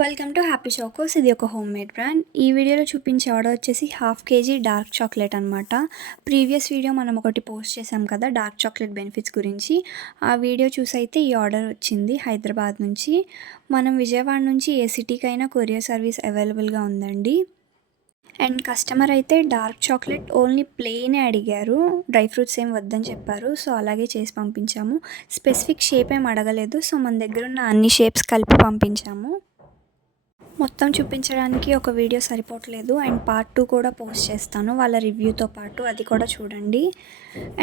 Welcome to happy Chocos. ఇది ఒక home made brand. ఈ వీడియోలో చూపించే ఆర్డర్ వచ్చేసి 1/2 kg డార్క్ చాక్లెట్ అనమాట. ప్రీవియస్ వీడియో మనం ఒకటి పోస్ట్ చేసాం కదా డార్క్ చాక్లెట్ బెనిఫిట్స్ గురించి. ఆ వీడియో చూసి అయితే ఈ ఆర్డర్ వచ్చింది హైదరాబాద్ నుంచి. మనం విజయవాడ నుంచి ఏ సిటీకైనా కొరియర్ సర్వీస్ అవైలబుల్గా ఉందండి. అండ్ కస్టమర్ అయితే డార్క్ చాక్లెట్ ఓన్లీ ప్లెయినే అడిగారు, డ్రై ఫ్రూట్స్ ఏం వద్దని చెప్పారు. సో అలాగే చేసి పంపించాము. స్పెసిఫిక్ షేప్ ఏం అడగలేదు. సో మన దగ్గర ఉన్న అన్ని షేప్స్ కలిపి పంపించాము. మొత్తం చూపించడానికి ఒక వీడియో సరిపోవట్లేదు. అండ్ పార్ట్ 2 కూడా పోస్ట్ చేస్తాను వాళ్ళ రివ్యూతో పాటు, అది కూడా చూడండి.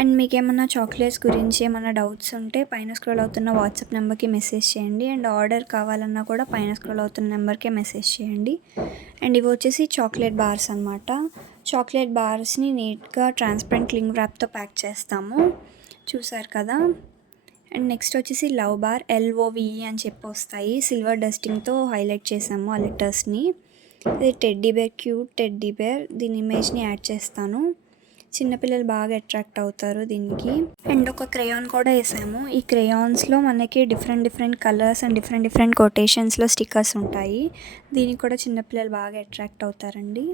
అండ్ మీకు ఏమన్నా చాక్లెట్స్ గురించి ఏమన్నా డౌట్స్ ఉంటే పైన స్క్రోల్ అవుతున్న వాట్సాప్ నెంబర్కి మెసేజ్ చేయండి. అండ్ ఆర్డర్ కావాలన్నా కూడా పైన స్క్రోల్ అవుతున్న నెంబర్కే మెసేజ్ చేయండి. అండ్ ఇవి వచ్చేసి చాక్లెట్ బార్స్ అనమాట. చాక్లెట్ బార్స్ని నీట్గా ట్రాన్స్పరెంట్ క్లింగ్ ర్యాప్తో ప్యాక్ చేస్తాము, చూసారు కదా. అండ్ నెక్స్ట్ వచ్చేసి లవ్ బార్, LOVE అని చెప్పి వస్తాయి. సిల్వర్ డస్టింగ్తో హైలైట్ చేసాము ఆ లెటర్స్ని. ఇది teddy bear, cute teddy bear. దీని ఇమేజ్ని యాడ్ చేస్తాను. చిన్నపిల్లలు బాగా అట్రాక్ట్ అవుతారు దీనికి. అండ్ ఒక క్రేయాన్ కూడా వేసాము. ఈ క్రేయాన్స్లో మనకి డిఫరెంట్ కలర్స్ అండ్ డిఫరెంట్ కొటేషన్స్లో స్టిక్కర్స్ ఉంటాయి. దీనికి కూడా చిన్నపిల్లలు బాగా అట్రాక్ట్ అవుతారండి.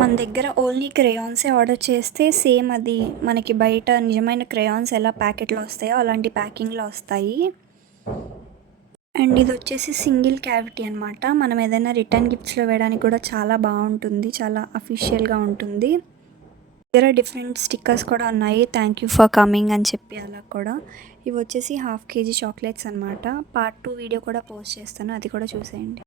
మన దగ్గర ఓన్లీ క్రేయాన్సే ఆర్డర్ చేస్తే సేమ్ అది మనకి బయట నిజమైన క్రేయాన్స్ ఎలా ప్యాకెట్లో వస్తాయో అలాంటి ప్యాకింగ్లో వస్తాయి. అండ్ ఇది వచ్చేసి సింగిల్ క్యావిటీ అనమాట. మనం ఏదైనా రిటర్న్ గిఫ్ట్స్లో వేయడానికి కూడా చాలా బాగుంటుంది, చాలా అఫీషియల్గా ఉంటుంది. దగ్గర డిఫరెంట్ స్టిక్కర్స్ కూడా ఉన్నాయి, థ్యాంక్ యూ ఫర్ కమింగ్ అని చెప్పి. అలా కూడా ఇవి వచ్చేసి 1/2 kg చాక్లెట్స్ అనమాట. పార్ట్ 2 వీడియో కూడా పోస్ట్ చేస్తాను, అది కూడా చూసేయండి.